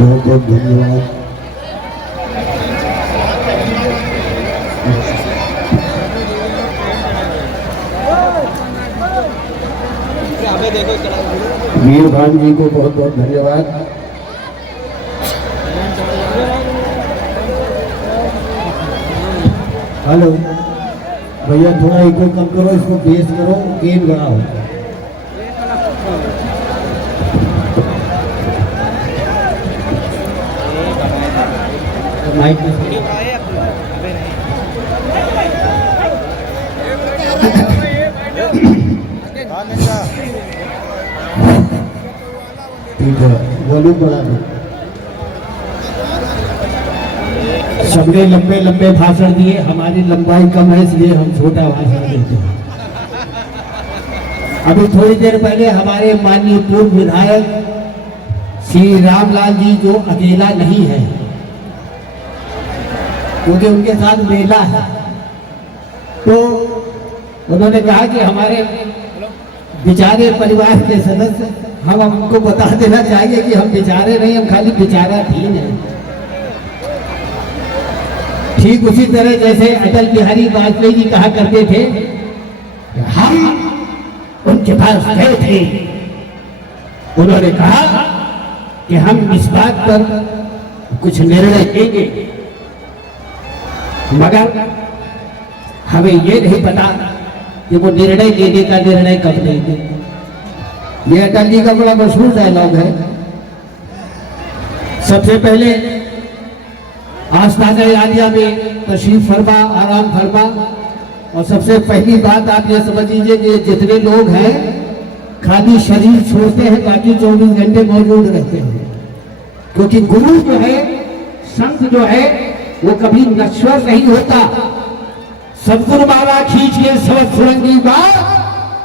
बहुत बहुत धन्यवाद। वीर भान जी को बहुत बहुत धन्यवाद। हेलो भैया, थोड़ा इको कम करो, इसको बेस करो, गेन बढ़ाओ। माइक ठीक है, वॉल्यूम बढ़ा दो। सबने लंबे लंबे भाषण दिए, हमारी लंबाई कम है इसलिए हम छोटा भाषण देते हैं। अभी थोड़ी देर पहले हमारे माननीय पूर्व विधायक श्री रामलाल जी, जो अकेला नहीं है क्योंकि उनके साथ मेला है, तो उन्होंने कहा कि हमारे बेचारे परिवार के सदस्य, हम उनको बता देना चाहिए कि हम बेचारे नहीं, हम खाली बेचाराधीन हैं। ठीक उसी तरह जैसे अटल बिहारी वाजपेयी जी कहा करते थे, हम उनके पास गए थे, उन्होंने कहा कि हम इस बात पर कुछ निर्णय लेंगे, मगर हमें ये नहीं पता कि वो निर्णय लेने का निर्णय कब लेंगे। ये अटल जी का बड़ा मशहूर डायलॉग है। सबसे पहले आस्थाना यादिया में तशरीफ फरमा, आराम फरमा, और सबसे पहली बात आप ये समझ लीजिए कि जितने लोग हैं खाली शरीर छोड़ते हैं, बाकी 24 घंटे मौजूद रहते हैं, क्योंकि गुरु जो है, संत जो है, वो कभी नश्वर नहीं होता। सदगुरु मारा खींच के सब सुरंगी बात,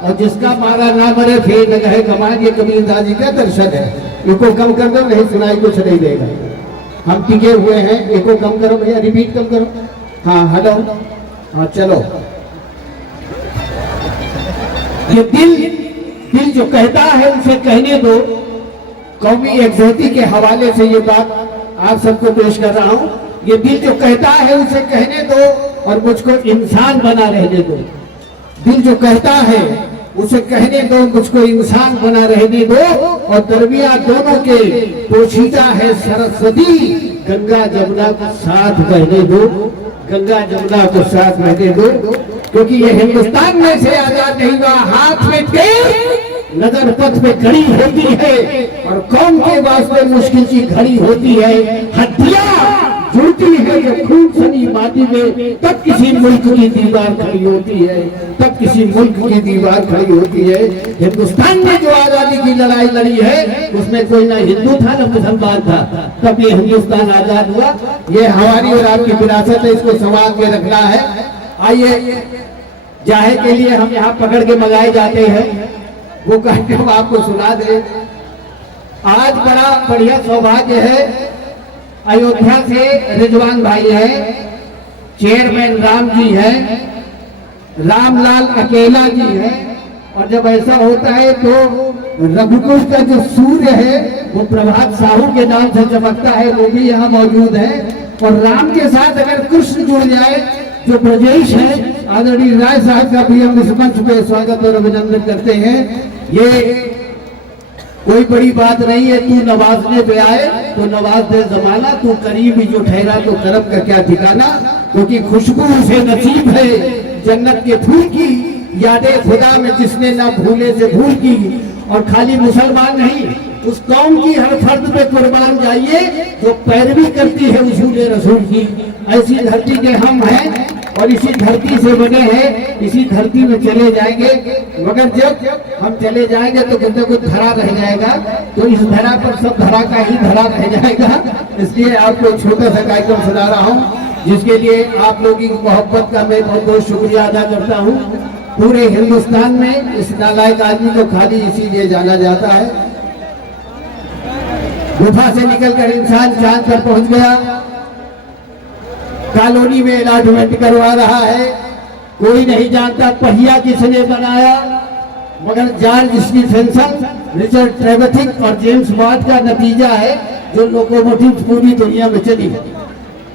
और जिसका मारा ना मरे फेर न गए कमान, ये कबीरदास जी का दर्शन है। इनको कम कर दो, नहीं सुनाई कुछ नहीं देगा। हम टिके हुए हैं, इनको कम करो भैया, रिपीट कम करो। हाँ हेलो, हाँ चलो। ये दिल जो कहता है उसे कहने दो। कौमी एकजुटता के हवाले से ये बात आप सबको पेश कर रहा हूँ। ये दिल जो कहता है उसे कहने दो, और मुझको इंसान बना रहने दो। दिल जो कहता है उसे कहने दो, मुझको इंसान बना रहने दो, और दरमिया दोनों के पोशीदा है सरस्वती, गंगा जमुना को साथ बहने दो, गंगा जमुना को साथ बहने दो। क्योंकि ये हिंदुस्तान में से आजाद नहीं हुआ, हाथ में तेल नगर पथ में खड़ी होती है, और कौम के वास्ते मुश्किल की घड़ी होती है। हड्डियां जुड़ती है जो खून सनी माटी में, तब किसी मुल्क की दीवार खड़ी होती है, तब किसी मुल्क की दीवार खड़ी होती है। हिंदुस्तान ने जो आजादी की लड़ाई लड़ी है, उसमें कोई ना हिंदू था ना मुसलमान था, तब ये हिंदुस्तान आजाद हुआ। ये हमारी और आपकी विरासत है, इसको संभाल के रखना है। आइए, जाहे के लिए हम यहाँ पकड़ के मंगाए जाते हैं, वो कार्यक्रम आपको सुना दे। आज बड़ा बढ़िया सौभाग्य है, अयोध्या से रिजवान भाई है, चेयरमैन राम जी है, रामलाल अकेला जी है, और जब ऐसा होता है तो रघुकुल का जो सूर्य है वो प्रभात साहू के नाम से चमकता है, वो भी यहाँ मौजूद है। और राम के साथ अगर कृष्ण जुड़ जाए, जो ब्रजेश है, आदरणीय राय साहब का भी हम इस मंच पे स्वागत और अभिनंदन करते हैं। ये कोई बड़ी बात नहीं है, तू नवाजने पे आए तो नवाज दे जमाना, तू करीबी जो ठहरा तो करम का क्या ठिकाना। क्योंकि खुशबू से नसीब है जन्नत के फूल की, यादें खुदा में जिसने ना भूले से भूल की। और खाली मुसलमान नहीं, उस कौम की हर फर्द पे कुर्बान जाइए जो पैरवी करती है उसूल रसूल की। ऐसी धरती के हम हैं, और इसी धरती से बने हैं, इसी धरती में चले जाएंगे। मगर जब हम चले जाएंगे तो कुछ न कुछ धरा रह जाएगा, तो इस धरा पर सब धरा का ही धरा रह जाएगा। इसलिए आपको एक छोटा सा कार्यक्रम सुना रहा हूँ, जिसके लिए आप लोगों की मोहब्बत का मैं बहुत बहुत शुक्रिया अदा करता हूँ। पूरे हिंदुस्तान में इस नालायक आदमी को खाली इसीलिए जाना जाता है। गुफा से निकलकर इंसान चांद पर पहुंच गया, कॉलोनी में अलॉटमेंट करवा रहा है, कोई नहीं जानता पहिया किसने बनाया, मगर जॉर्ज स्टीफेंसन, रिचर्ड ट्रेवेथिक और जेम्स वाट का नतीजा है जो लोकोमोटिव पूरी दुनिया में चली।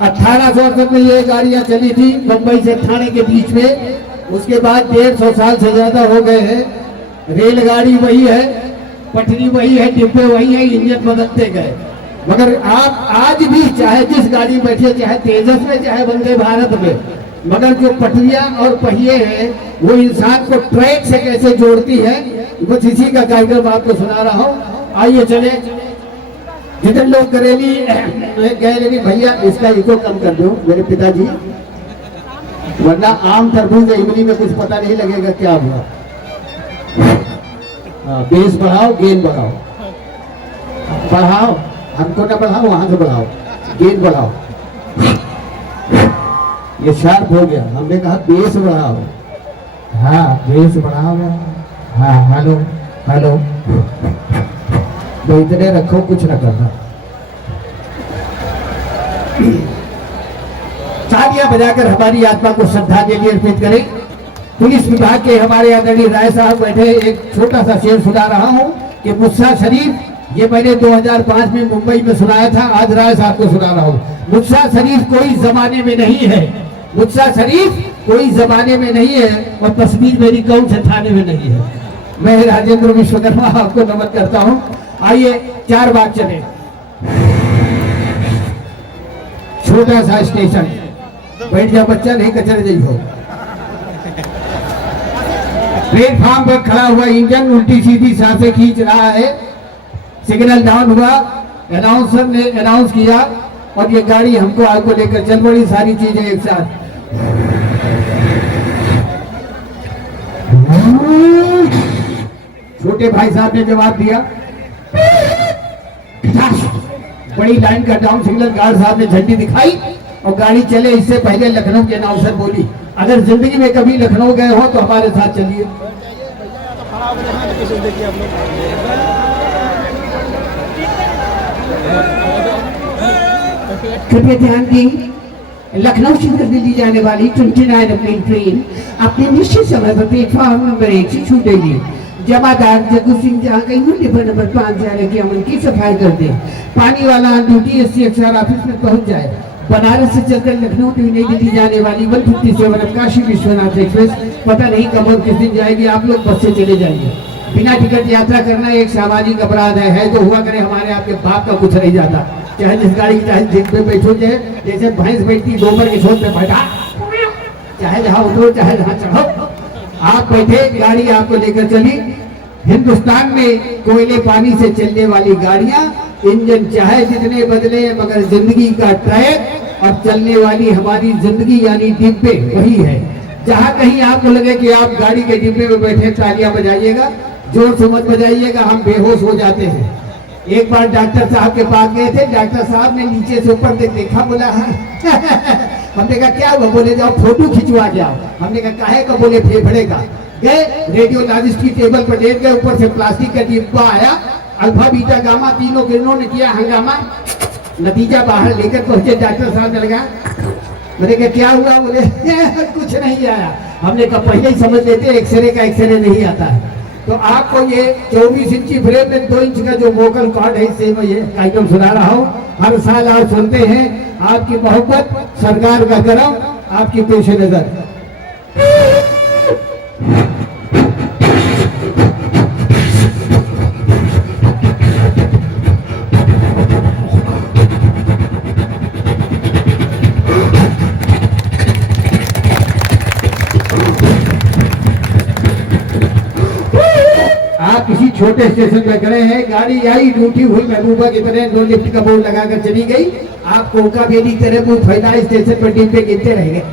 1868 में ये गाड़ियां चली थी मुंबई से ठाणे के बीच में। उसके बाद 150 साल से ज्यादा हो गए हैं। रेलगाड़ी वही है, पटरी वही है, डिब्बे वही है, इंजन बदलते गए। मगर आप आज भी चाहे जिस गाड़ी में बैठिए, चाहे तेजस में चाहे वंदे भारत में, मगर जो पटरियां और पहिए हैं वो इंसान को ट्रैक से कैसे जोड़ती है, बस इसी का कार्यक्रम आपको सुना रहा हूँ। आइए चले। जितने लोग करेली गए, लेकिन भैया इसका इको कम कर दो मेरे पिताजी, वरना आम तरबूज इमली में कुछ पता नहीं लगेगा क्या हुआ। बेस बढ़ाओ, गेन बढ़ाओ, बढ़ाओ, हमको ना बढ़ाओ, वहां से बढ़ाओ, गेन बढ़ाओ। ये शार्प हो गया, हमने कहा बेस बढ़ाओ। हाँ बेस बढ़ाओ। हाँ हेलो हेलो, तो इतने रखो, कुछ न करना। तालियां बजाकर हमारी आत्मा को श्रद्धांजलि अर्पित करें। पुलिस विभाग के हमारे आदरणीय राय साहब बैठे। एक छोटा सा शेर सुना रहा हूं कि मुस्सा शरीफ, ये मैंने 2005 में मुंबई में सुनाया था, आज राय साहब को सुना रहा हूं। मुस्सा शरीफ कोई जमाने में नहीं है, मुस्सा शरीफ कोई जमाने में नहीं है, और तस्वीर मेरी कौन से थाने में नहीं है। मैं राजेंद्र विश्वकर्मा आपको नमन करता हूं। आइए 4 बार चले। छोटा सा स्टेशन, बैठ जा बच्चा, नहीं कचरे जाइ हो। प्लेटफॉर्म पर खड़ा हुआ इंजन उल्टी सीधी सांसें खींच रहा है। सिग्नल डाउन हुआ, अनाउंसर ने अनाउंस किया और ये गाड़ी हमको आपको लेकर चल पड़ी। सारी चीजें एक साथ। छोटे भाई साहब ने जवाब दिया। बड़ी लाइन का डाउन सिग्नल, गार्ड साहब ने झंडी दिखाई और गाड़ी चले। इससे पहले लखनऊ के अनाउंसर बोली, अगर जिंदगी में कभी लखनऊ गए हो तो हमारे साथ चलिए। कृपया ध्यान दें, लखनऊ से दिल्ली जाने वाली 29 अप्रैल ट्रेन अपने निश्चित समय पर प्लेटफॉर्म नंबर 1 से छूटेगी। जमादार जग्गू सिंह जहाँ कहीं डिब्बा नंबर 5 जाने की अमन की सफाई कर दे। पानी वाला ड्यूटी SCXR ऑफिस में पहुंच जाए। बनारस से चलकर लखनऊ टू नई दिल्ली जाने वाली 157 काशी विश्वनाथ एक्सप्रेस पता नहीं कब और किस दिन जाएगी। आप लोग बस से चले जाइए। बिना टिकट यात्रा करना एक सामाजिक अपराध है तो हुआ करे हमारे आपके बाप का कुछ नहीं जाता। चाहे जिस गाड़ी की चाहे जिस पे बैठो, जैसे भैंस बैठती दोपहर के छोर पे बैठा, चाहे जहाँ उतरो चाहे जहाँ चढ़ो, आप बैठे, गाड़ी आपको लेकर चली। हिंदुस्तान में कोयले पानी से चलने वाली गाड़ियां, इंजन चाहे जितने बदले, मगर जिंदगी का ट्रैक और चलने वाली हमारी जिंदगी यानी डिब्बे वही है। जहाँ कहीं आपको लगे कि आप गाड़ी के डिब्बे में बैठे, तालियां बजाइएगा, जोर से मत बजाइएगा, हम बेहोश हो जाते हैं। एक बार डॉक्टर साहब के पास गए थे, डॉक्टर साहब ने नीचे से ऊपर देखा, बोला हमने कहा क्या हुआ? बोले जाओ फोटो खिंचवा जाओ। हमने कहा काहे का? बोले फेफड़े का। गए रेडियोलॉजिस्ट की टेबल पर लेट गए, ऊपर से प्लास्टिक का डिब्बा आया, अल्फा बीटा गामा तीनों किरणों ने किया हंगामा। नतीजा बाहर लेकर पहुंचे, डॉक्टर साहब ने लगा, मैंने कहा क्या हुआ? बोले कुछ नहीं आया। हमने कहा पहले ही समझ लेते, एक्सरे का एक्सरे नहीं आता है। तो आपको ये 24 इंची फ्रेम में 2 इंच का जो वोकल कॉर्ड है, इससे मैं ये आइटम सुना रहा हूँ। हर साल आप सुनते हैं। आपकी मोहब्बत, सरकार का करम, आपकी पेश नजर। आप किसी छोटे स्टेशन पे खड़े हैं, गाड़ी आई, ड्यूटी हुई, महबूबा की तरह नो लिफ्ट का बोर्ड लगाकर चली गई। आप कोका बेली तरह मुंह फैलाए स्टेशन पर डिब्बे गिनते रह गए।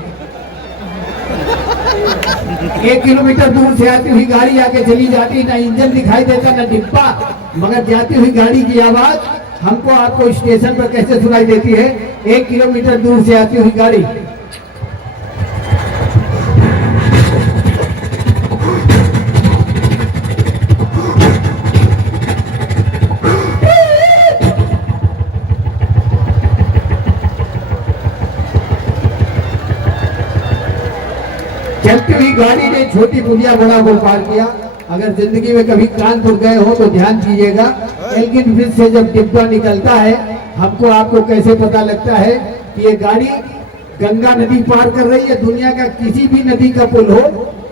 1 किलोमीटर दूर से आती हुई गाड़ी आके चली जाती, ना इंजन दिखाई देता ना डिब्बा, मगर जाती हुई गाड़ी की आवाज हमको आपको स्टेशन पर कैसे सुनाई देती है? 1 किलोमीटर दूर से आती हुई गाड़ी। चलती हुई गाड़ी ने छोटी पुलिया बड़ा पुल पार किया। अगर जिंदगी में कभी कानपुर गए हो तो ध्यान कीजिएगा, एल्गिन ब्रिज से जब डिब्बा निकलता है हमको आपको कैसे पता लगता है कि ये गाड़ी गंगा नदी पार कर रही है? दुनिया का किसी भी नदी का पुल हो,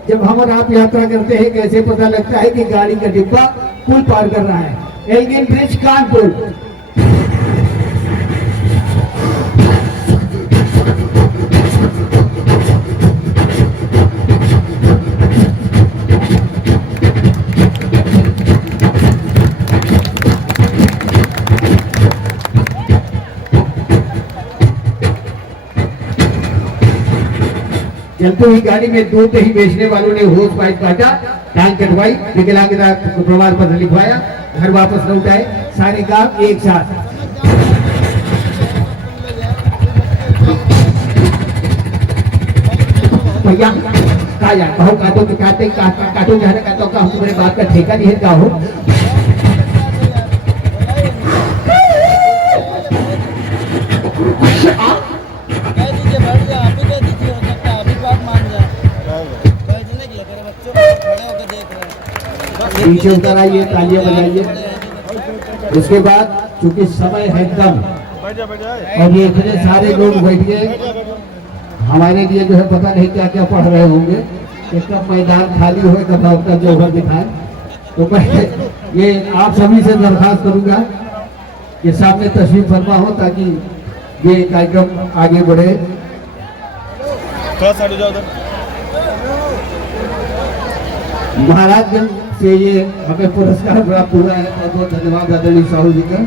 जब हम और आप यात्रा करते हैं कैसे पता लगता है कि गाड़ी का डिब्बा पुल पार कर रहा है? Elgin Bridge Kanpur. चलते हुई गाड़ी में दूध दही बेचने वालों ने होश पाइप काटा, टांग कटवाई, विकलांगता प्रमाण पत्र लिखवाया, घर वापस लौटाए, सारे गांव एक साथ। भैया का यार कहो काटो के काटे काटो जाने का तो का हम तुम्हारे बात का ठेका नहीं है का हो। पीछे उतर आइए, तालियां बजाइए। उसके बाद चूंकि समय है कम और ये इतने सारे लोग बैठ गए, हमारे लिए जो है पता नहीं क्या क्या पढ़ रहे होंगे कि कब मैदान खाली हो कब आपका जौहर दिखाए। तो मैं ये आप सभी से दरखास्त करूंगा कि सामने तशरीफ फरमा हो ताकि ये कार्यक्रम आगे बढ़े। महाराजगंज से ये हमें पुरस्कार प्राप्त हुआ है, बहुत बहुत धन्यवाद आदरणीय साहू जी का।